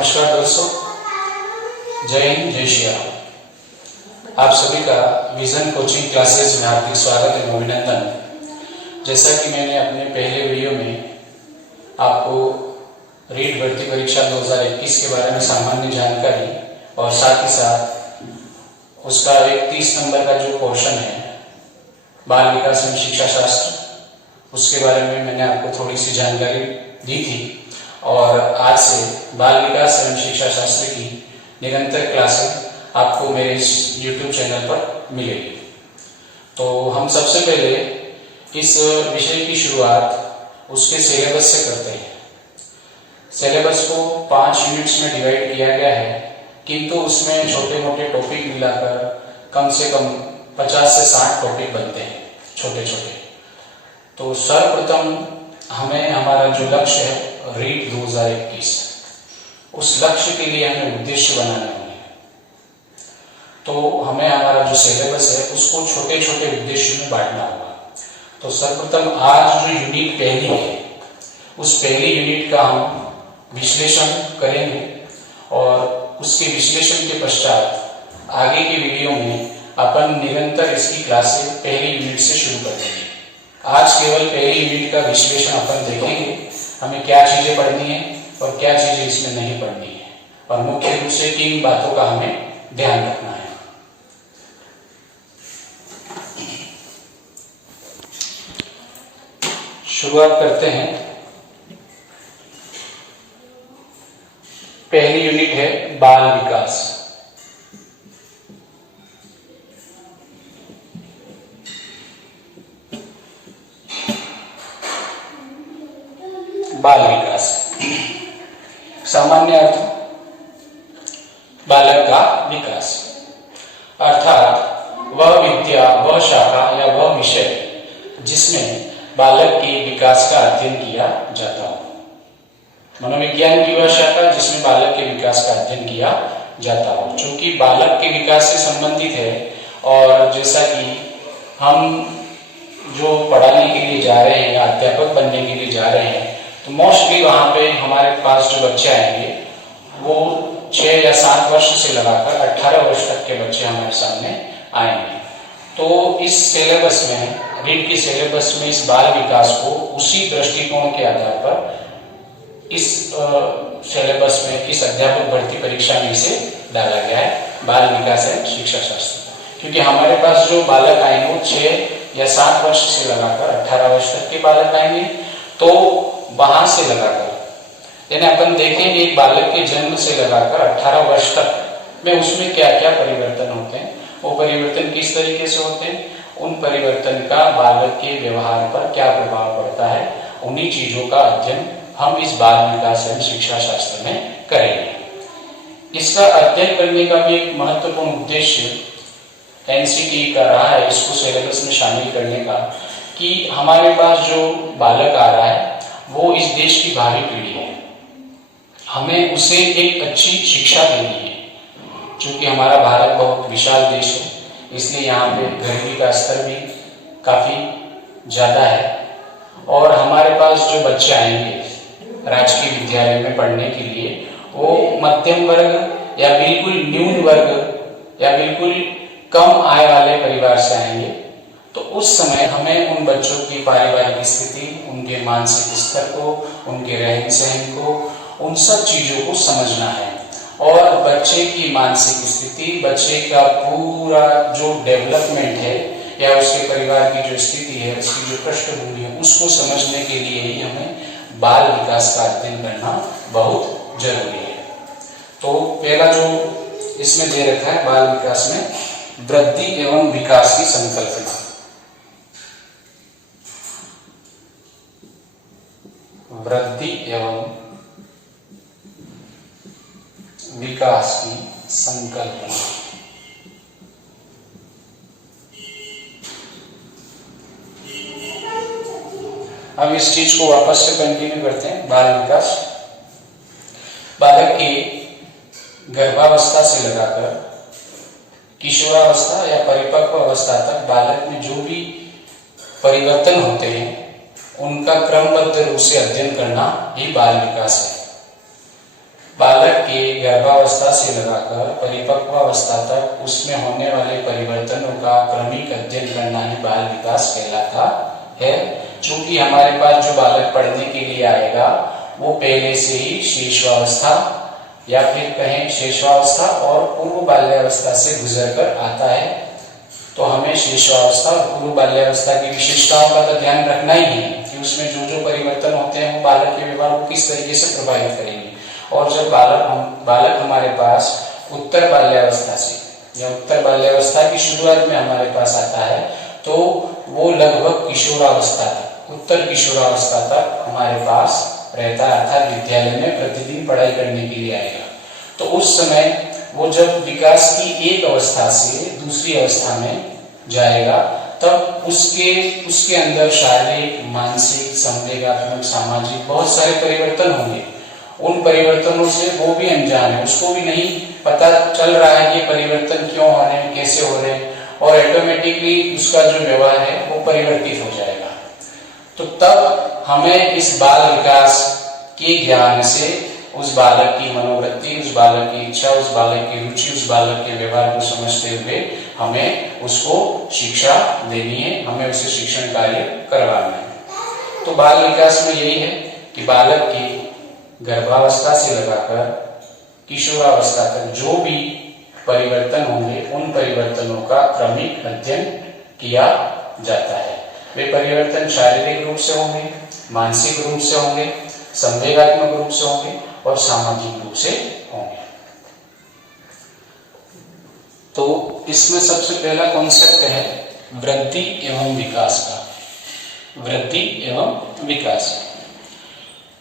नमस्कार दोस्तों, जय हिंद, जय श्री राम। आप सभी का विजन कोचिंग क्लासेस में हार्दिक स्वागत एवं अभिनंदन। जैसा कि मैंने अपने पहले वीडियो में आपको रीट भर्ती परीक्षा 2021 के बारे में सामान्य जानकारी और साथ ही साथ उसका एक 30 नंबर का जो पोर्शन है बाल विकास एवं शिक्षा शास्त्र, उसके बारे में मैंने आपको थोड़ी सी जानकारी दी थी। और आज से बाल विकास एवं शिक्षा शास्त्र की निरंतर क्लासें आपको मेरे इस YouTube चैनल पर मिलेगी। तो हम सबसे पहले इस विषय की शुरुआत उसके सिलेबस से करते हैं। सिलेबस को 5 यूनिट्स में डिवाइड किया गया है, किंतु उसमें छोटे मोटे टॉपिक मिलाकर कम से कम 50 से 60 टॉपिक बनते हैं, छोटे छोटे। तो सर्वप्रथम हमें हमारा जो लक्ष्य है रीट 2021, उस लक्ष्य के लिए हमें उद्देश्य बनाने होंगे। तो हमें हमारा जो सिलेबस है उसको छोटे छोटे उद्देश्यों में बांटना होगा। तो सर्वप्रथम आज जो यूनिट पहली है उस पहली यूनिट का हम विश्लेषण करेंगे और उसके विश्लेषण के पश्चात आगे के वीडियो में अपन निरंतर इसकी क्लासें पहली यूनिट से शुरू करेंगे। आज केवल पहली यूनिट का विश्लेषण अपन देखेंगे, हमें क्या चीजें पढ़नी है और क्या चीजें इसमें नहीं पढ़नी है, और मुख्य रूप से 3 बातों का हमें ध्यान रखना है। शुरुआत करते हैं। पहली यूनिट है बाल विकास। बाल विकास सामान्य अर्थ बालक का विकास, अर्थात वह विद्या, वह शाखा या वह विषय जिसमें बालक के विकास का अध्ययन किया जाता हो। मनोविज्ञान की वह शाखा जिसमें बालक के विकास का अध्ययन किया जाता हो। चूंकि बालक के विकास से संबंधित है और जैसा कि हम जो पढ़ाने के लिए जा रहे हैं या अध्यापक बनने के लिए जा रहे हैं, तो मोस्टली वहाँ पे हमारे पास जो बच्चे आएंगे वो 6 या 7 वर्ष से लगाकर 18 वर्ष तक के बच्चे हमारे सामने आएंगे। तो इस सिलेबस में, रीट के सिलेबस में इस बाल विकास को उसी दृष्टिकोण के आधार पर इस सिलेबस में, इस अध्यापक भर्ती परीक्षा में इसे डाला गया है, बाल विकास एवं शिक्षा शास्त्र। क्योंकि हमारे पास जो बालक आएंगे वो 6 या 7 वर्ष से लगाकर 18 वर्ष तक के बालक आएंगे। तो वहां से लगाकर, यानी अपन देखेंगे एक बालक के जन्म से लगाकर 18 वर्ष तक में उसमें क्या क्या परिवर्तन होते हैं, वो परिवर्तन किस तरीके से होते हैं, उन परिवर्तन का बालक के व्यवहार पर क्या प्रभाव पड़ता है, उन्हीं चीजों का अध्ययन हम इस बाल विकास एवं शिक्षा शास्त्र में करेंगे। इसका अध्ययन करने का भी एक महत्वपूर्ण उद्देश्य एनसीटी का रहा है, इसको सिलेबस में शामिल करने का, कि हमारे पास जो बालक आ रहा है वो इस देश की भावी पीढ़ी है, हमें उसे एक अच्छी शिक्षा देनी है। क्योंकि हमारा भारत बहुत विशाल देश है, इसलिए यहाँ पे गरीबी का स्तर भी काफी ज्यादा है। और हमारे पास जो बच्चे आएंगे राजकीय विद्यालय में पढ़ने के लिए, वो मध्यम वर्ग या बिल्कुल न्यून वर्ग या बिल्कुल कम आय वाले परिवार से आएंगे। तो उस समय हमें उन बच्चों की पारिवारिक स्थिति, उनके मानसिक स्तर को, उनके रहन सहन को, उन सब चीजों को समझना है। और बच्चे की मानसिक स्थिति, बच्चे का पूरा जो डेवलपमेंट है या उसके परिवार की जो स्थिति है, उसकी जो पृष्ठभूमि है, उसको समझने के लिए ही हमें बाल विकास का अध्ययन करना बहुत जरूरी है। तो पहला जो इसमें दे रखा है बाल विकास में वृद्धि एवं विकास की संकल्पना। वृद्धि एवं विकास की संकल्पना। अब इस चीज को वापस से कंटिन्यू करते हैं। बाल विकास बालक की गर्भावस्था से लगाकर किशोरावस्था या परिपक्व अवस्था तक बालक में जो भी परिवर्तन होते हैं उनका क्रमबद्ध रूप से अध्ययन करना ही बाल विकास है। बालक के गर्भावस्था से लगाकर परिपक्व अवस्था तक उसमें होने वाले परिवर्तनों का क्रमिक अध्ययन करना ही बाल विकास कहलाता है। चूंकि हमारे पास जो बालक पढ़ने के लिए आएगा वो पहले से ही शिशुअवस्था या फिर कहें शिशुअवस्था और पूर्व बाल्यावस्था से गुजरकर आता है, तो हमें शिशुअवस्था और पूर्व बाल्यावस्था की विशेषताओं का तो ध्यान रखना ही है कि उसमें जो जो परिवर्तन होते हैं वो बालक के व्यवहार को किस तरीके से प्रभावित करेंगे। और जब बालक हमारे पास उत्तर बाल्यावस्था से या उत्तर बाल्यावस्था की शुरुआत में हमारे पास आता है तो वो लगभग किशोरावस्था तक, उत्तर किशोरावस्था तक हमारे पास रहता है, अर्थात विद्यालय में प्रतिदिन पढ़ाई करने के लिए आएगा। तो उस समय वो जब विकास की एक अवस्था से दूसरी अवस्था में जाएगा तब उसके अंदर शारीरिक, मानसिक, संवेगात्मक, सामाजिक बहुत सारे परिवर्तन होंगे। उन परिवर्तनों से वो भी अनजान है, उसको भी नहीं पता चल रहा है कि परिवर्तन क्यों हो रहे हैं, कैसे हो रहे हैं, और ऑटोमेटिकली उसका जो व्यवहार है वो परिवर्तित हो जाएगा। तो तब हमें इस बाल विकास के ज्ञान से उस बालक की मनोवृत्ति, उस बालक की इच्छा, उस बालक की रुचि, उस बालक के व्यवहार को समझते हुए हमें उसको शिक्षा देनी है, हमें उसे शिक्षण कार्य करवाना है। तो बाल विकास में यही है कि बालक की गर्भावस्था से लगाकर किशोरावस्था तक जो भी परिवर्तन होंगे उन परिवर्तनों का क्रमिक अध्ययन किया जाता है। वे परिवर्तन शारीरिक रूप से होंगे, मानसिक रूप से होंगे, संवेगात्मक रूप से होंगे और सामाजिक रूप से होंगे। तो इसमें सबसे पहला कॉन्सेप्ट है वृद्धि एवं विकास का। वृद्धि एवं विकास,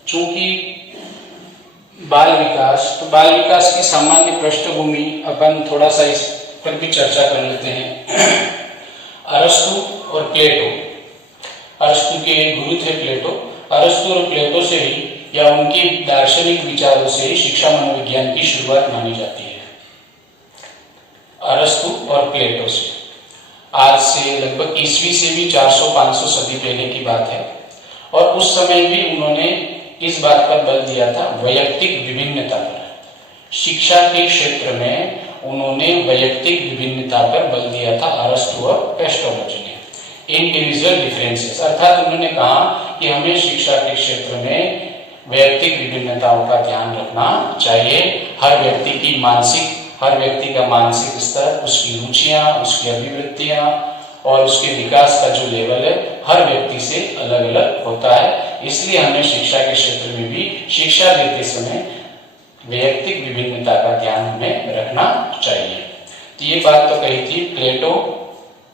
चूंकि बाल विकास, तो बाल विकास की सामान्य पृष्ठभूमि अपन थोड़ा सा इस पर भी चर्चा कर लेते हैं। अरस्तु और प्लेटो, अरस्तु के गुरु थे प्लेटो, अरस्तु और प्लेटो से ही या उनके दार्शनिक विचारों से ही शिक्षा मनोविज्ञान की शुरुआत मानी जाती है। अरस्तु और प्लेटो से, आज से लगभग ईस्वी से भी 400-500 सदी पहले की बात है। और उस समय भी उन्होंने इस बात पर बल दिया था, वैयक्तिक विभिन्नता पर। शिक्षा के क्षेत्र में उन्होंने वैयक्तिक विभिन्नता पर बल दिया था अरस्तु और पेस्टोलॉजी ने, इंडिविजुअल डिफरेंसेस, अर्थात उन्होंने कहा कि हमें शिक्षा के क्षेत्र में वैयक्तिक विभिन्नताओं का ध्यान रखना चाहिए। हर व्यक्ति का मानसिक स्तर, उसकी रुचियां, उसकी अभिवृत्तियां और उसके विकास का जो लेवल है हर व्यक्ति से अलग अलग होता है। इसलिए हमें शिक्षा के क्षेत्र में भी शिक्षा देते समय वैयक्तिक विभिन्नता का ध्यान हमें रखना चाहिए। तो ये बात तो कही थी प्लेटो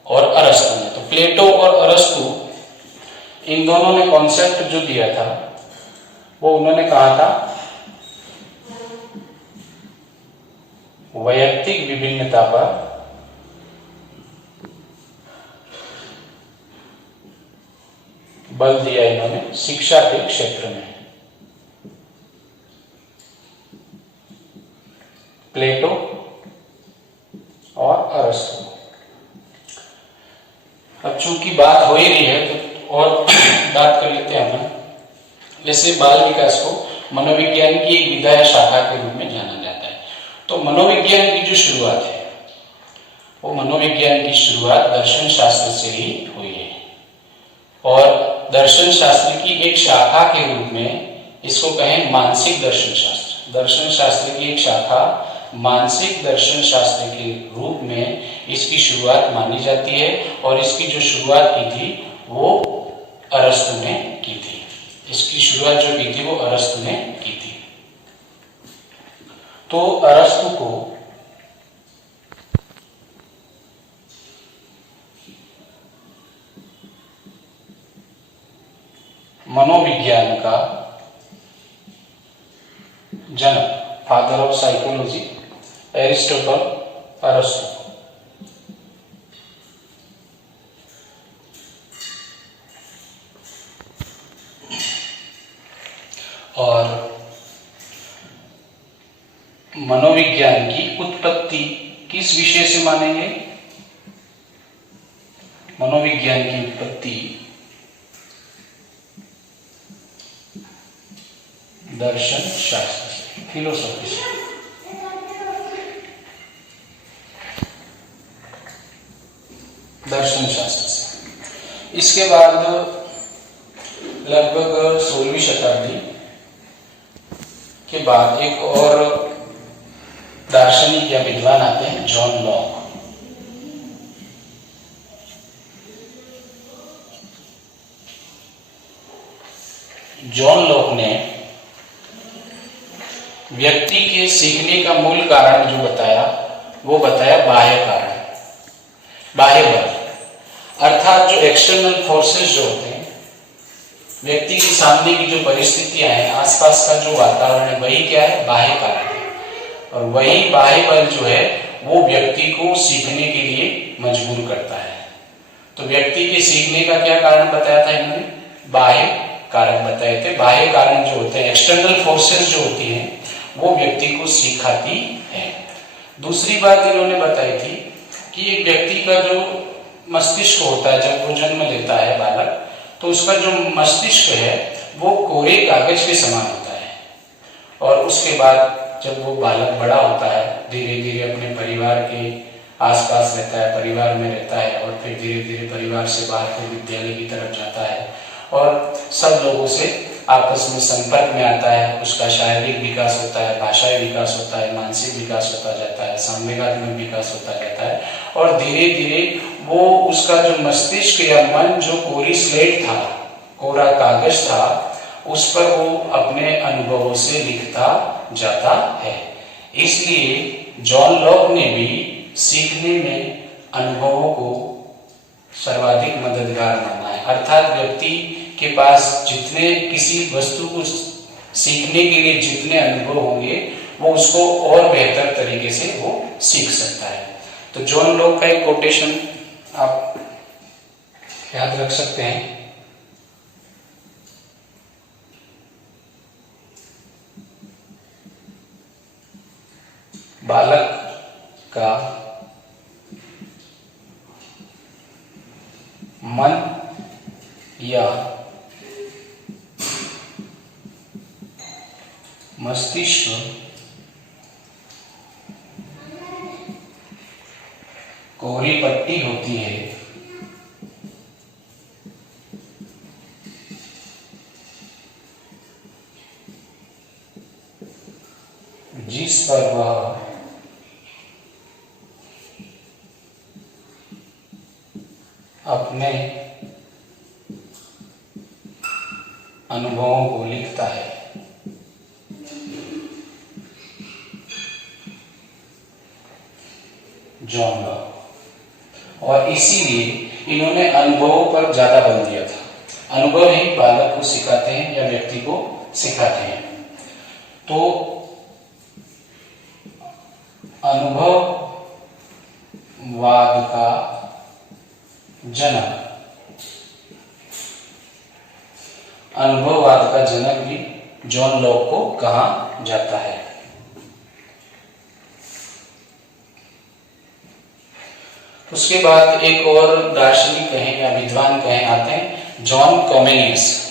और अरस्तु ने। तो प्लेटो और अरस्तु इन दोनों ने कॉन्सेप्ट जो दिया था वो उन्होंने कहा था वैयक्तिक विभिन्नता पर बल दिया इन्होंने शिक्षा के क्षेत्र में। प्लेटो और अरस्तु। अब चूंकि बात हो ही रही है तो और बात कर लेते हैं हम। जैसे बाल विकास को मनोविज्ञान की एक विधा या शाखा के रूप में जाना जाता है। तो मनोविज्ञान की जो शुरुआत है वो मनोविज्ञान की शुरुआत दर्शन शास्त्र से ही हुई है और दर्शन शास्त्र की एक शाखा के रूप में इसको कहें मानसिक दर्शन शास्त्र। दर्शन शास्त्र की एक शाखा मानसिक दर्शन शास्त्र के रूप में इसकी शुरुआत मानी जाती है और इसकी जो शुरुआत की थी वो अरस्तु ने की थी। इसकी शुरुआत जो की थी वो अरस्तु ने की थी। तो अरस्तु को मनोविज्ञान का जनक, फादर ऑफ साइकोलॉजी, एरिस्टोटल अरस्तु। और मनोविज्ञान की उत्पत्ति किस विषय से मानेंगे? मनोविज्ञान की उत्पत्ति दर्शन शास्त्र से। फिलोसॉफी से, दर्शन शास्त्र से। इसके बाद लगभग 16वीं शताब्दी के बाद एक और दार्शनिक या विद्वान आते हैं, जॉन लॉक। जॉन लॉक ने व्यक्ति के सीखने का मूल कारण जो बताया, वो बताया बाह्य कारण, बाह्य बल, अर्थात जो एक्सटर्नल फोर्सेस जो होते हैं, व्यक्ति के सामने की जो परिस्थितियां हैं, आसपास का जो वातावरण है, वही क्या है, बाह्य कारण है। और वही बाह्य बल जो है वो व्यक्ति को सीखने के लिए मजबूर करता है। तो व्यक्ति के सीखने का क्या कारण बताया था इन्होंने, बाह्य कारण बताए थे। बाह्य कारण जो होते हैं, एक्सटर्नल फोर्सेस जो होती हैं, वो व्यक्ति को सिखाती है। दूसरी बात इन्होंने बताई थी कि एक व्यक्ति का जो मस्तिष्क होता है, जब वो जन्म लेता है बालक, तो उसका जो मस्तिष्क है वो कोरे कागज के समान होता है। और उसके बाद जब वो बालक बड़ा होता है, धीरे धीरे अपने परिवार के आसपास रहता है, परिवार में रहता है, और फिर धीरे धीरे परिवार से बाहर फिर विद्यालय की तरफ जाता है और सब लोगों से आपस में संपर्क में आता है। उसका शारीरिक विकास होता है, भाषाई विकास होता है, मानसिक विकास होता जाता है, संवेगात्मक विकास होता जाता है। और धीरे धीरे वो उसका जो मस्तिष्क या मन जो कोरी स्लेट था, कोरा कागज था, उस पर वो अपने अनुभवों से लिखता जाता है। इसलिए जॉन लॉक ने भी सीखने में अनुभवों को सर्वाधिक मददगार माना है। अर्थात व्यक्ति के पास जितने किसी वस्तु को सीखने के लिए जितने अनुभव होंगे, वो उसको और बेहतर तरीके से वो सीख सकता है। तो जॉन लॉक का एक कोटेशन आप याद रख सकते हैं, बालक का मन या मस्तिष्क कोरी पट्टी होती है जिस पर वह अपने अनुभवों को लिखता है। John Locke. और इसीलिए इन्होंने अनुभवों पर ज्यादा बल दिया था। अनुभव ही बालक को सिखाते हैं या व्यक्ति को सिखाते हैं। तो अनुभववाद का जनक, अनुभववाद का जनक भी जॉन लॉक को कहा जाता है। उसके बाद एक और दार्शनिक कहें या विद्वान कहें आते हैं, जॉन कॉमेनियस।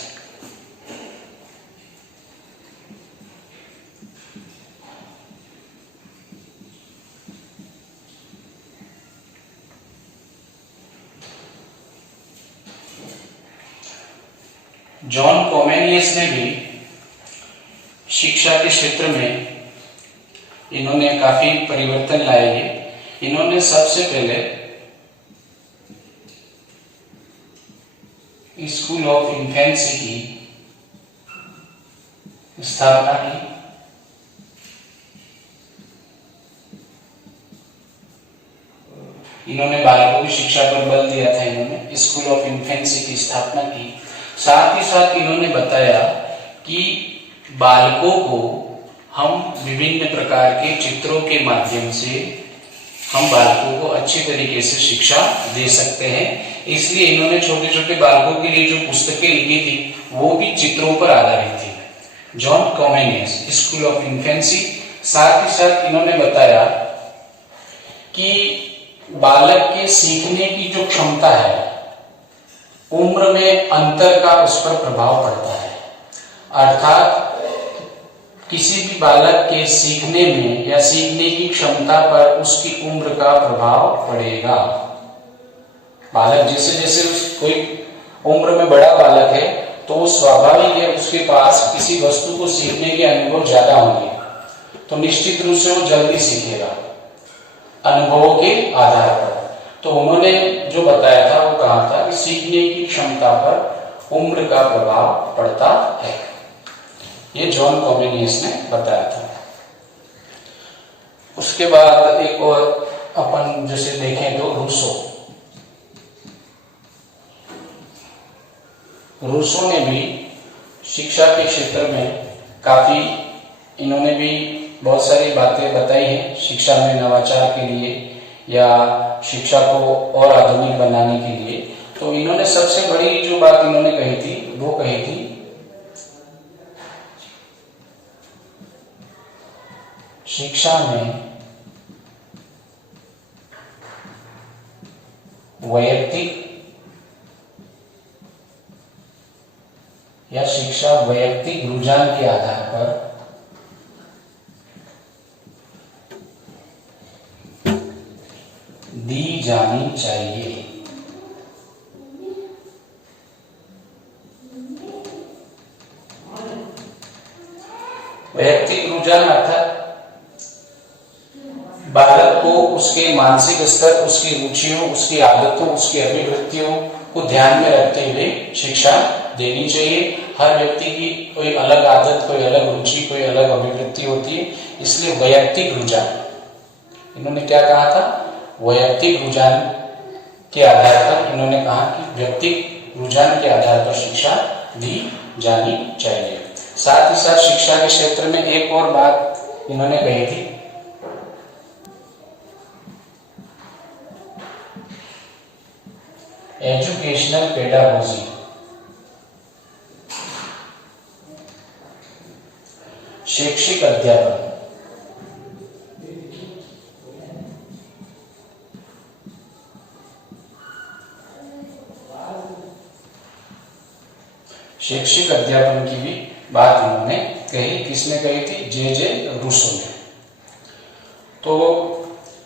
जॉन कॉमेनियस ने भी शिक्षा के क्षेत्र में इन्होंने काफी परिवर्तन लाए हैं। इन्होंने सबसे पहले स्कूल ऑफ इन्फेंसी की स्थापना की। इन्होंने बालकों की शिक्षा पर बल दिया था। इन्होंने स्कूल ऑफ इन्फेंसी की स्थापना की। साथ ही साथ इन्होंने बताया कि बालकों को हम विभिन्न प्रकार के चित्रों के माध्यम से हम बालकों को अच्छी तरीके से शिक्षा दे सकते हैं। इसलिए इन्होंने छोटे छोटे बालकों के लिए जो पुस्तकें लिखी थी वो भी चित्रों पर आधारित थी। John Comenius, school of infancy. साथ ही साथ इन्होंने बताया कि बालक के सीखने की जो क्षमता है, उम्र में अंतर का उस पर प्रभाव पड़ता है। अर्थात किसी भी बालक के सीखने में या सीखने की क्षमता पर उसकी उम्र का प्रभाव पड़ेगा। बालक जैसे जैसे कोई उम्र में बड़ा बालक है तो स्वाभाविक है उसके पास किसी वस्तु को सीखने के अनुभव ज्यादा होंगे, तो निश्चित रूप से वो जल्दी सीखेगा अनुभवों के आधार पर। तो उन्होंने जो बताया था वो कहा था कि सीखने की क्षमता पर उम्र का प्रभाव पड़ता है। ये जॉन कॉमिनियस ने बताया था। उसके बाद एक और अपन जैसे देखें तो रूसो ने भी शिक्षा के क्षेत्र में काफी, इन्होंने भी बहुत सारी बातें बताई हैं शिक्षा में नवाचार के लिए या शिक्षा को और आधुनिक बनाने के लिए। तो इन्होंने सबसे बड़ी जो बात इन्होंने कही थी वो कही थी शिक्षा में वैयक्तिक या शिक्षा वैयक्तिक रुझान के आधार पर दी जानी चाहिए। वैयक्तिक रुझान अर्थात बालक को उसके मानसिक स्तर, उसकी रुचियों, उसकी आदतों, उसकी अभिवृत्तियों को ध्यान में रखते हुए शिक्षा देनी चाहिए। हर व्यक्ति की कोई अलग आदत, कोई अलग रुचि, कोई अलग अभिवृत्ति होती है, इसलिए वैयक्तिक रुझान, इन्होंने क्या कहा था, वैयक्तिक रुझान के आधार पर इन्होंने कहा कि व्यक्तिक रुझान के आधार पर शिक्षा दी जानी चाहिए। साथ ही साथ शिक्षा के क्षेत्र में एक और बात इन्होंने कही थी, एजुकेशनल पेडागोजी, शैक्षिक अध्यापन। शैक्षिक अध्यापन की भी बात इन्होंने कही। किसने कही थी? जे रूसो ने। तो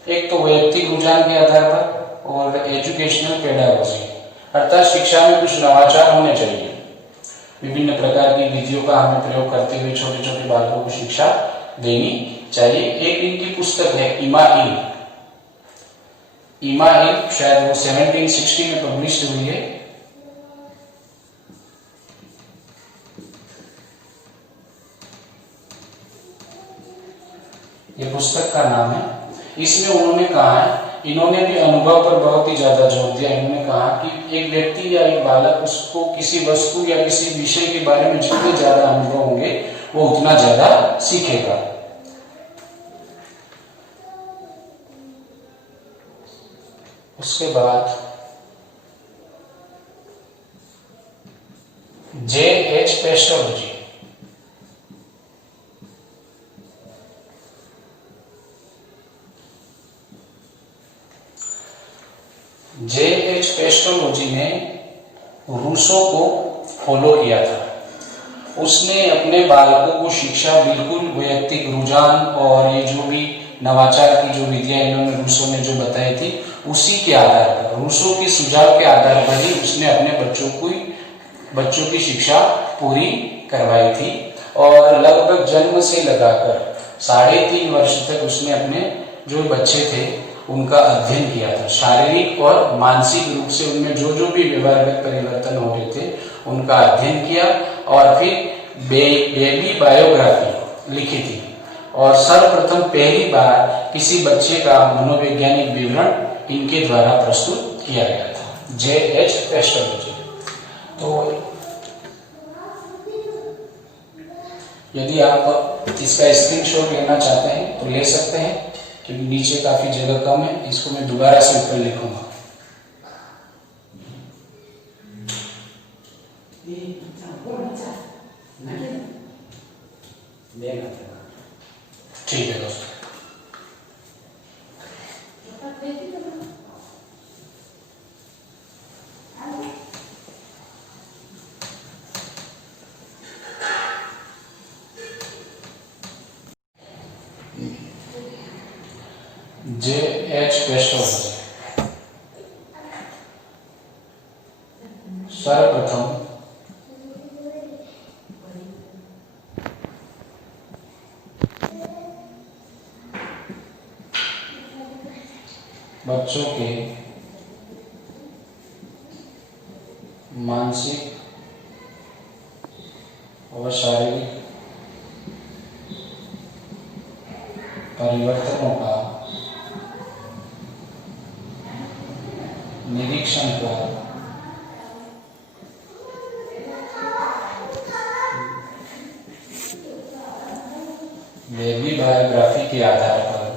एक तो वैयक्तिक रुझान के आधार पर और एजुकेशनल पेडागोजी अर्थात शिक्षा में कुछ नवाचार होने चाहिए। विभिन्न प्रकार की विधियों का हमें प्रयोग करते हुए छोटे छोटे बालकों को शिक्षा देनी चाहिए। एक इनकी पुस्तक है इमा इल, शायद वो 1760 में पब्लिश हुई है। ये पुस्तक का नाम है। इसमें उन्होंने कहा है, इन्होंने भी अनुभव पर बहुत ही ज्यादा जोर दिया। इन्होंने कहा कि एक व्यक्ति या एक बालक, उसको किसी वस्तु या किसी विषय के बारे में जितने ज्यादा अनुभव होंगे वो उतना ज्यादा सीखेगा। उसके बाद J.H. Pestology, J.H. पेस्टोलॉजी ने रूसो को फॉलो किया था। उसने अपने बालकों को शिक्षा बिल्कुल वैयक्तिक रुझान और ये जो भी नवाचार की जो विधियां इन्होंने रूसो ने जो बताई थी उसी के आधार पर, रूसो के सुझाव के आधार पर ही उसने अपने बच्चों की शिक्षा पूरी करवाई थी। और लगभग जन्म से लगाकर 3.5 वर्ष तक उसने अपने जो बच्चे थे उनका अध्ययन किया था। शारीरिक और मानसिक रूप से उनमें जो जो भी व्यवहारिक परिवर्तन हो रहे थे उनका अध्ययन किया और फिर बेबी बायोग्राफी लिखी थी। और सर्वप्रथम पहली बार किसी बच्चे का मनोवैज्ञानिक विवरण इनके द्वारा प्रस्तुत किया गया था, J.H. पेस्टोलॉजी। तो यदि आप इसका स्क्रीनशॉट लेना चाहते हैं तो ले सकते हैं, क्योंकि नीचे काफी जगह कम है। इसको मैं दोबारा से ऊपर लिखूंगा। ठीक है दोस्तों। J.H. पेस्टोरस सर्वप्रथम बच्चों के मानसिक और शारीरिक परिवर्तनों का निरीक्षण कर बेबी बायोग्राफी के आधार पर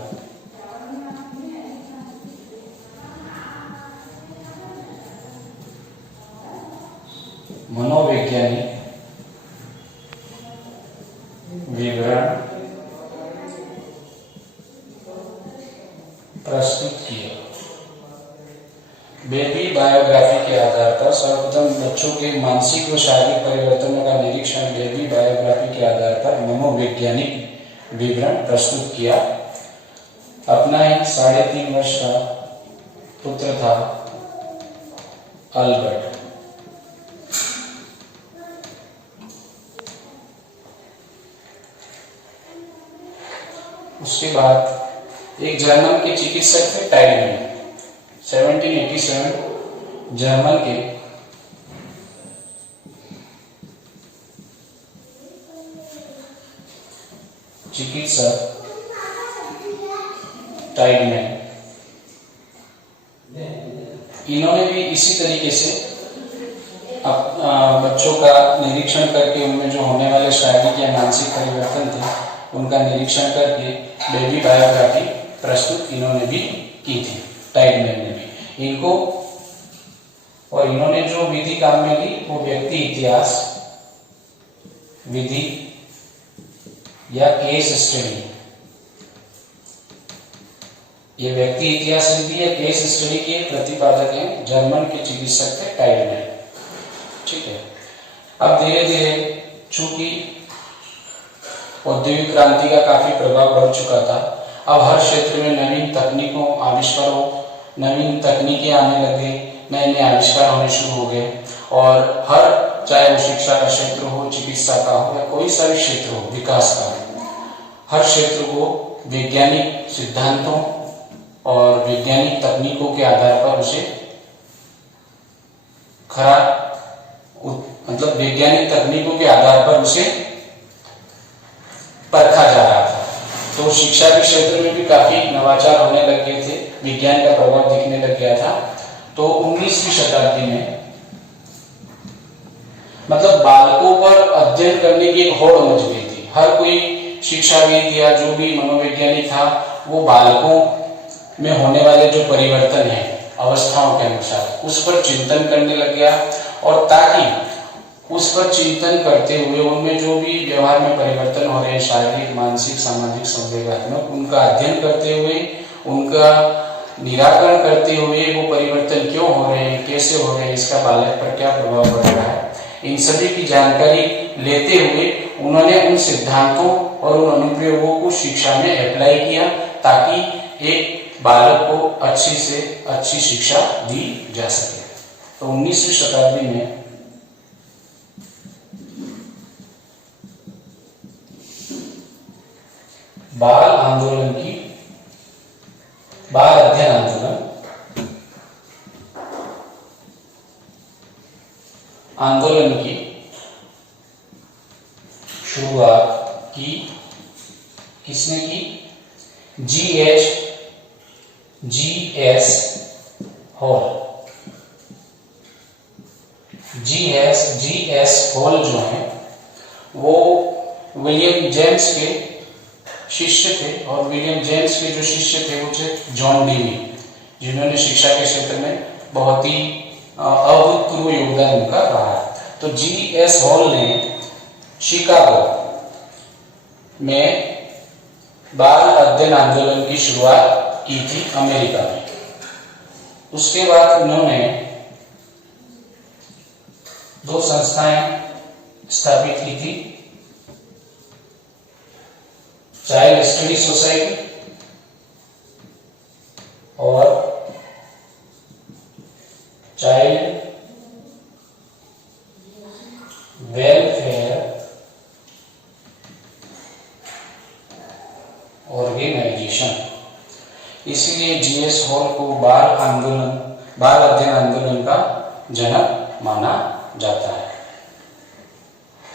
मनोवैज्ञानिक विवरण प्रस्तुत किया। बेबी बायोग्राफी के आधार पर सर्वप्रथम बच्चों के मानसिक व शारीरिक परिवर्तनों का निरीक्षण बेबी बायोग्राफी के आधार पर मनोवैज्ञानिक विवरण प्रस्तुत किया। अपना एक 3.5 वर्ष का पुत्र था अल्बर्ट। उसके बाद एक जर्मन के चिकित्सक थे टाइडमैन। 1787 जर्मन के चिकित्सक टाइडमैन, इन्होंने भी इसी तरीके से बच्चों का निरीक्षण करके उनमें जो होने वाले शारीरिक या मानसिक परिवर्तन थे उनका निरीक्षण करके बेबी बायोग्राफी प्रस्तुत इन्होंने भी की थी, टाइडमैन ने भी इनको। और इन्होंने जो विधि काम में ली वो व्यक्ति इतिहास विधि या केस स्टडी। ये व्यक्ति इतिहास विधि या केस स्टडी के प्रतिपादक हैं, जर्मन के चिकित्सक थे टाइडमैन। ठीक है। अब धीरे धीरे चूंकि औद्योगिक क्रांति का काफी प्रभाव बढ़ चुका था, अब हर क्षेत्र में नवीन तकनीकों आविष्कारों नवीन तकनीकें आने लगे, नए नए आविष्कार होने शुरू हो गए। और हर चाहे वो शिक्षा का क्षेत्र हो, चिकित्सा का हो या कोई सा भी क्षेत्र हो विकास का, हर क्षेत्र को वैज्ञानिक सिद्धांतों और वैज्ञानिक तकनीकों के आधार पर उसे मतलब वैज्ञानिक तकनीकों के आधार पर उसे परखा जा रहा था। तो शिक्षा के क्षेत्र में भी काफी नवाचार होने लग गए थे, विज्ञान का प्रभाव दिखने लग गया था। तो 19वीं शताब्दी में मतलब बालकों पर अध्ययन करने की एक होड़ मच गई थी। हर कोई शिक्षाविद या जो भी मनोवैज्ञानिक था वो बालकों में होने वाले जो परिवर्तन है अवस्थाओं के अनुसार उस पर चिंतन करने लग गया। और ताकि उस पर चिंतन करते हुए उनमें जो भी व्यवहार में परिवर्तन हो रहे हैं, शारीरिक मानसिक सामाजिक संवेगात्मक, उनका अध्ययन करते हुए उनका निराकरण करते हुए वो परिवर्तन क्यों हो रहे हैं, कैसे हो रहे हैं, इसका बालक पर क्या प्रभाव पड़ रहा है, इन सभी की जानकारी लेते हुए उन्होंने उन सिद्धांतों और उन अनुप्रयोगों को शिक्षा में अप्लाई किया ताकि एक बालक को अच्छी से अच्छी शिक्षा दी जा सके। तो 19वीं शताब्दी में बाल अध्ययन आंदोलन की शुरुआत की किसने की? G.S. हॉल। G.S. हॉल जो है वो विलियम जेम्स के शिष्य थे और विलियम जेम्स के जो शिष्य थे वो थे जॉन डेवी, जिन्होंने शिक्षा के क्षेत्र में बहुत ही अभूतपूर्व योगदान उनका रहा। तो G.S. हॉल ने शिकागो में बाल अध्ययन आंदोलन की शुरुआत की थी अमेरिका में। उसके बाद उन्होंने 2 संस्थाएं स्थापित की थी, चाइल्ड स्टडी सोसाइटी ऑर्गेनाइजेशन। इसलिए जीएस हॉल को बाल अध्ययन आंदोलन का जनक माना जाता है।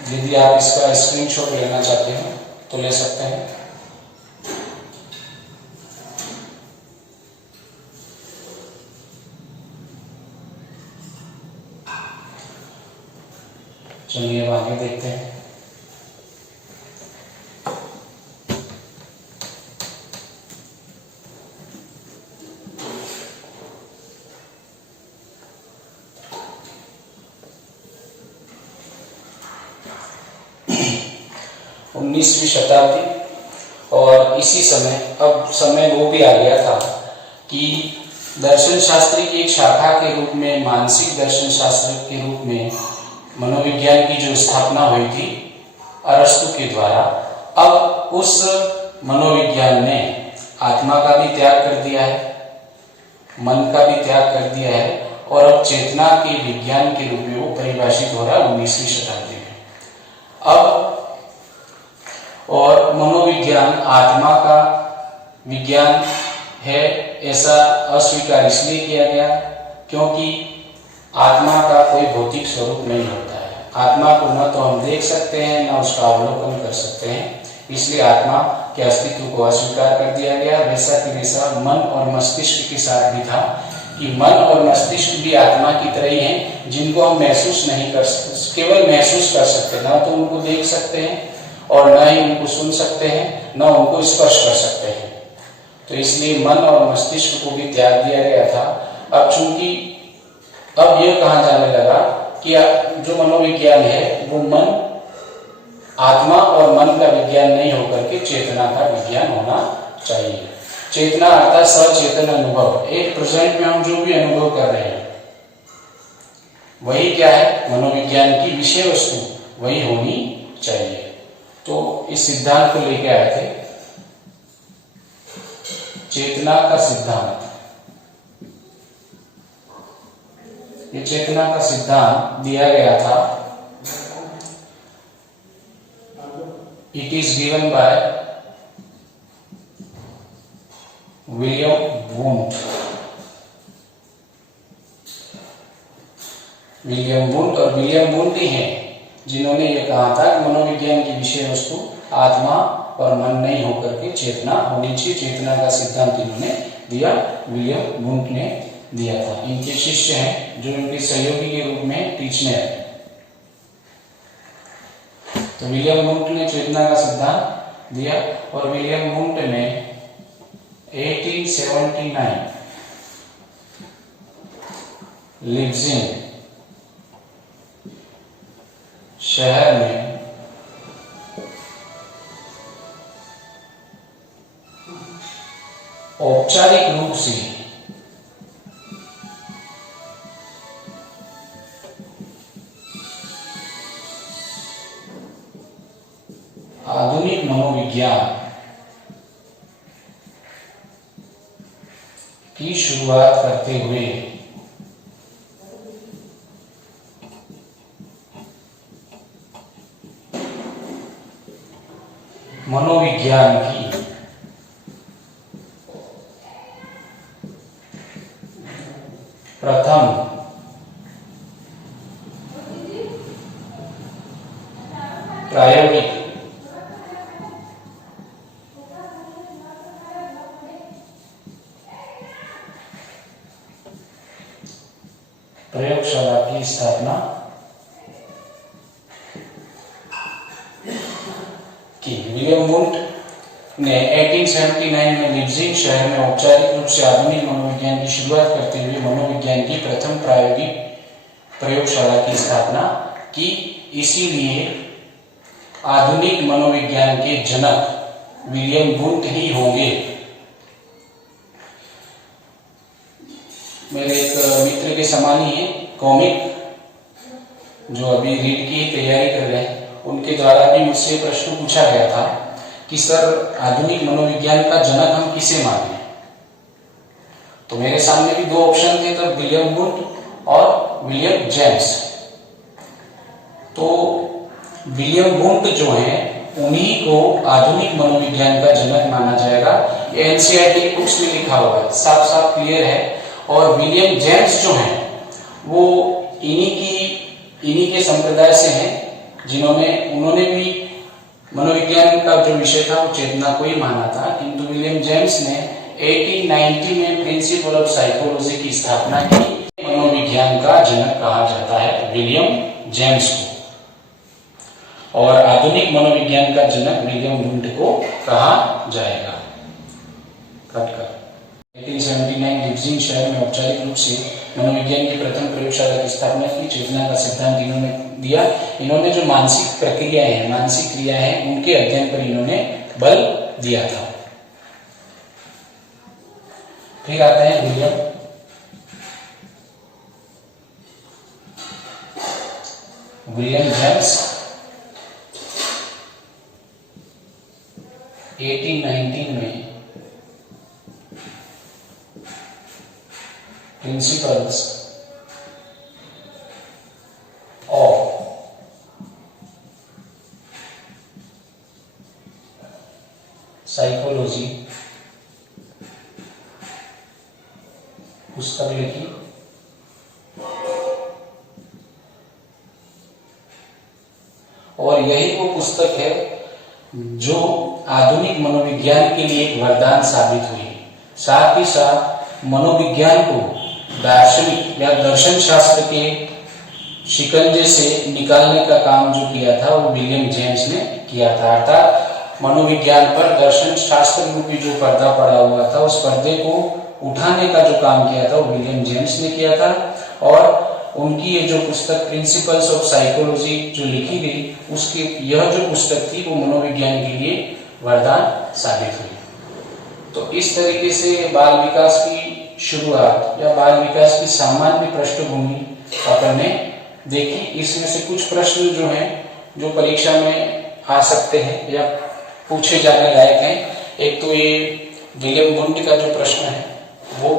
यदि आप इसका स्क्रीनशॉट लेना चाहते हैं तो ले सकते हैं। चलिए अब आगे देखते हैं। उन्नीसवीं शताब्दी और इसी समय अब समय वो भी आ गया था कि दर्शन शास्त्र की एक शाखा के रूप में, मानसिक दर्शन शास्त्र के रूप में मनोविज्ञान की जो स्थापना हुई थी अरस्तु के द्वारा, अब उस मनोविज्ञान ने आत्मा का भी त्याग कर दिया है, मन का भी त्याग कर दिया है और अब चेतना के विज्ञान के रूप में वो परिभाषित हो रहा है 19वीं शताब्दी में। अब और मनोविज्ञान आत्मा का विज्ञान है ऐसा अस्वीकार इसलिए किया गया क्योंकि आत्मा का कोई भौतिक स्वरूप नहीं होता है। आत्मा को न तो हम देख सकते हैं न उसका अवलोकन कर सकते हैं, इसलिए आत्मा के अस्तित्व को अस्वीकार कर दिया गया। वैसा कि वैसा मन और मस्तिष्क के साथ भी था कि मन और मस्तिष्क भी आत्मा की तरह ही हैं, जिनको हम महसूस नहीं कर सकते, केवल महसूस कर सकते, न तो उनको देख सकते हैं और न ही उनको सुन सकते हैं, न उनको स्पर्श कर सकते हैं। तो इसलिए मन और मस्तिष्क को भी त्याग दिया गया था। अब चूंकि अब यह कहा जाने लगा कि जो मनोविज्ञान है वो मन, आत्मा और मन का विज्ञान नहीं होकर के चेतना का विज्ञान होना चाहिए। चेतना अर्थात सचेतन अनुभव, एक प्रेजेंट में हम जो भी अनुभव कर रहे हैं वही क्या है, मनोविज्ञान की विषय वस्तु वही होनी चाहिए। तो इस सिद्धांत को लेके आए थे, चेतना का सिद्धांत। ये चेतना का सिद्धांत दिया गया था, it is given by William Wundt. William Wundt और विलियम वुंट ही हैं जिन्होंने ये कहा था कि मनोविज्ञान की विषय वस्तु आत्मा और मन नहीं होकर के चेतना होनी चाहिए। चेतना का सिद्धांत इन्होंने दिया, विलियम वुंट ने दिया था। इनके शिष्य हैं जो इनके सहयोगी के रूप में टीचनर। तो विलियम वुंट ने चेतना का सिद्धांत दिया और विलियम वुंट ने 1879 लिप्जिग शहर में औपचारिक रूप से आधुनिक मनोविज्ञान की शुरुआत करते हुए मनोविज्ञान की प्रथम प्रायोगिक प्रयोगशाला की स्थापना की। विलियम वुंट ने 1879 में लिप्जिग शहर में औपचारिक रूप से आधुनिक मनोविज्ञान की शुरुआत करते हुए मनोविज्ञान की प्रथम प्रायोगिक प्रयोगशाला की स्थापना की। इसीलिए आधुनिक मनोविज्ञान के जनक विलियम वुंट ही होंगे। मेरे एक मित्र के समान ही है, कॉमिक जो अभी रीड की तैयारी कर रहे हैं, उनके द्वारा भी मुझसे प्रश्न पूछा गया था कि सर आधुनिक मनोविज्ञान का जनक हम किसे माने। तो मेरे सामने भी दो ऑप्शन थे, तब विलियम वुंट और विलियम जेम्स। तो विलियम वुंट जो है उन्हीं को आधुनिक मनोविज्ञान का जनक माना जाएगा। एनसीईआरटी की बुक्स में लिखा हुआ है, साफ साफ क्लियर है। और विलियम जेम्स जो हैं वो इन्हीं के संप्रदाय से हैं, उन्होंने भी मनोविज्ञान का जो विषय था वो चेतना को ही माना था। किंतु विलियम जेम्स ने 1890 में प्रिंसिपल ऑफ साइकोलॉजी की स्थापना की। मनोविज्ञान का जनक कहा जाता है विलियम जेम्स को, और आधुनिक मनोविज्ञान का जनक विलियम वुंड को कहा जाएगा। 1879 लिप्जिंग शहर में औपचारिक रूप से मनोविज्ञान की प्रथम प्रयोगशाला की स्थापना की। चेतना का सिद्धांत इन्होंने दिया। इन्होंने जो मानसिक प्रक्रियाएं हैं, मानसिक क्रियाएं हैं, उनके अध्ययन पर इन्होंने बल दिया था। फिर आते हैं विलियम जेम्स। 1819 में प्रिंसिपल्स ऑफ साइकोलॉजी पुस्तक लिखी। और यही वो पुस्तक है जो आधुनिक मनोविज्ञान के लिए एक वरदान साबित हुई। साथ ही साथ मनोविज्ञान को दार्शनिक या दर्शन शास्त्र के शिकंजे से निकालने का काम जो किया था वो विलियम जेम्स ने किया था। अर्थात मनोविज्ञान पर दर्शन शास्त्र रूपी जो पर्दा पड़ा हुआ था, उस पर्दे को उठाने का जो काम किया था वो विलियम जेम्स ने किया था। और उनकी ये जो पुस्तक प्रिंसिपल्स ऑफ साइकोलॉजी जो लिखी गई, उसकी यह जो पुस्तक थी वो मनोविज्ञान के लिए वरदान साबित हुई। तो इस तरीके से बाल विकास की शुरुआत या बाल विकास की सामान्य पृष्ठभूमि अपन ने देखी। इसमें से कुछ प्रश्न जो हैं जो परीक्षा में आ सकते हैं या पूछे जाने लायक हैं। एक तो ये विलियम वुंड का जो प्रश्न है वो,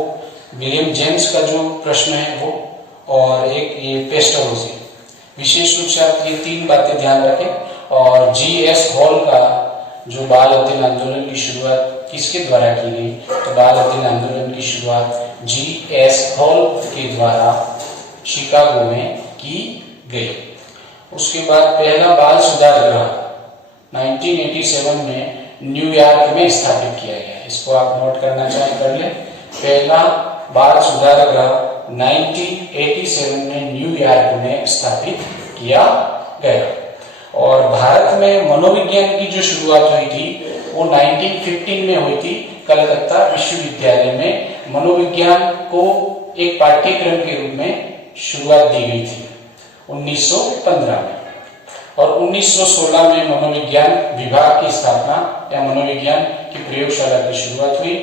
विलियम जेम्स का जो प्रश्न है वो, और एक ये पेस्टोलॉजी। विशेष रूप से आप ये तीन बातें ध्यान रखें। और जीएस हॉल का जो बाल अध्ययन आंदोलन की शुरुआत किसके द्वारा की गई, तो बाल अध्ययन आंदोलन की शुरुआत जीएस हॉल के द्वारा शिकागो में की गई। उसके बाद पहला बाल सुधार गृह 1987 में न्यूयॉर्क में स्थापित किया गया। इसको आप नोट करना चाहें कर लें। पहला बाल सुधार गृह 1987 में न्यूयॉर्क में स्थापित किया गया। और भारत में मनोविज्ञान की जो शुरुआत हुई थी वो 1915 में हुई थी। कलकत्ता विश्वविद्यालय में मनोविज्ञान को एक पाठ्यक्रम के रूप में शुरुआत दी गई थी 1915 में। और 1916 में मनोविज्ञान विभाग की स्थापना या मनोविज्ञान की प्रयोगशाला की शुरुआत हुई।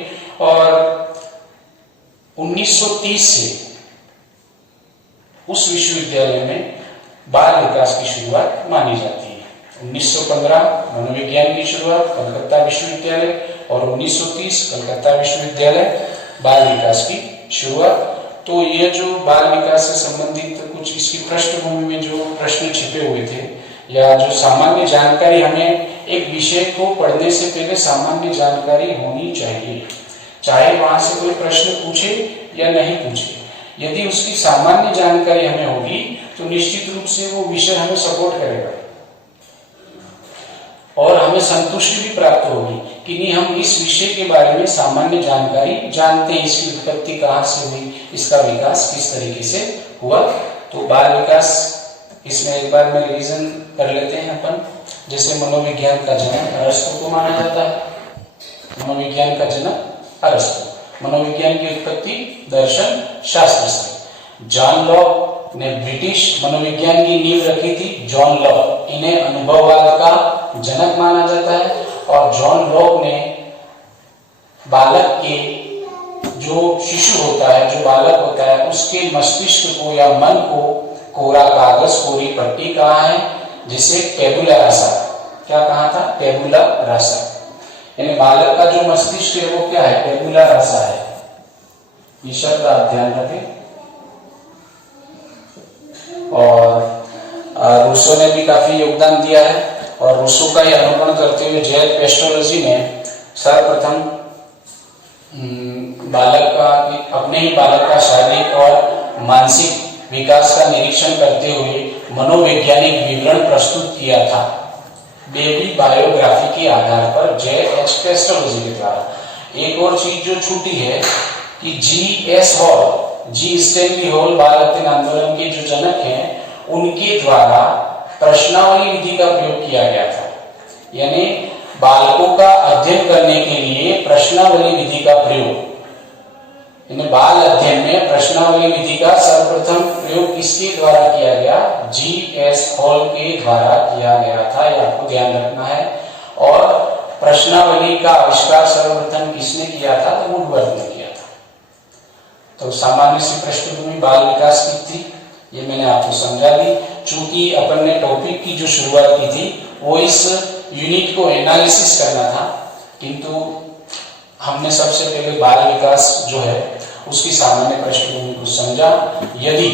और 1930 से उस विश्वविद्यालय में बाल विकास की शुरुआत मानी जाती है। 1915 मनोविज्ञान की शुरुआत कलकत्ता विश्वविद्यालय, और 1930 कलकत्ता विश्वविद्यालय बाल विकास की शुरुआत। तो ये जो बाल विकास से संबंधित कुछ इसकी पृष्ठभूमि में जो प्रश्न छिपे हुए थे या जो सामान्य जानकारी, हमें एक विषय को पढ़ने से पहले सामान्य जानकारी होनी चाहिए, चाहे वहां से कोई प्रश्न पूछे या नहीं पूछे। यदि उसकी सामान्य जानकारी हमें होगी तो निश्चित रूप से वो विषय हमें सपोर्ट करेगा और हमें संतुष्टि भी प्राप्त होगी कि नहीं, हम इस विषय के बारे में सामान्य जानकारी जानते हैं, इसकी उत्पत्ति कहाँ से हुई, इसका विकास किस तरीके से हुआ। तो बाल विकास इसमें एक बार में रिवीजन कर लेते हैं अपन। जैसे मनोविज्ञान का जनक अरस्तु को माना जाता है। मनोविज्ञान का जनक अरस्तु। मनोविज्ञान की उत्पत्ति दर्शन शास्त्र से। जॉन लॉक ने ब्रिटिश मनोविज्ञान की नींव रखी थी। जॉन लॉक, इन्हें अनुभववाद का जनक माना जाता है। और जॉन लॉक ने बालक के जो शिशु होता है, जो बालक होता है, उसके मस्तिष्क को या मन को कोरा कागज, कोरी पट्टी कहा है, जिसे टेबुला रासा, क्या कहा था, टेबुला रासा। यानी बालक का जो मस्तिष्क है वो क्या है, टेबुला रासा है। ये शब्द आप ध्यान रखें। और रूसो ने भी काफी योगदान दिया है और रूसो का ही अनुकरण करते हुए जेएच पेस्टोलॉजी ने सर्वप्रथम बालक का अपने ही बालक का शारीरिक और मानसिक विकास का निरीक्षण करते हुए मनोवैज्ञानिक विवरण प्रस्तुत किया था बेबी बायोग्राफी के आधार पर जेएच पेस्टोलॉजी के द्वारा। एक और चीज जो छूटी है कि जी.एस. हॉल, जी. स्टैनली हॉल बाल अध्ययन आंदोलन के जो जनक हैं उनके द्वारा प्रश्नावली विधि का प्रयोग किया गया था। यानी बालकों का अध्ययन करने के लिए प्रश्नावली विधि का प्रयोग, बाल अध्ययन में प्रश्नावली विधि का सर्वप्रथम प्रयोग किसके द्वारा किया गया? जी.एस. हॉल के द्वारा किया गया था, यह आपको ध्यान रखना है। और प्रश्नावली का आविष्कार सर्वप्रथम किसने किया था? तो वुडवर्थ ने किया था। तो सामान्य सी पृष्ठभूमि बाल विकास की थी, ये मैंने आपको समझा दी। चूंकि अपन ने टॉपिक की जो शुरुआत की थी वो इस यूनिट को एनालिसिस करना था, किंतु हमने सबसे पहले बाल विकास जो है उसकी सामान्य पृष्ठभूमि को समझा। यदि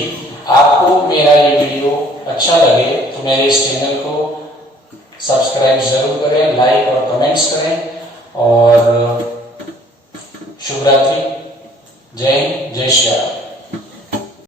आपको मेरा ये वीडियो अच्छा लगे तो मेरे इस चैनल को सब्सक्राइब जरूर करें, लाइक और कमेंट्स करें। और शुभ रात्रि, जय हिंद, जय श्री राम।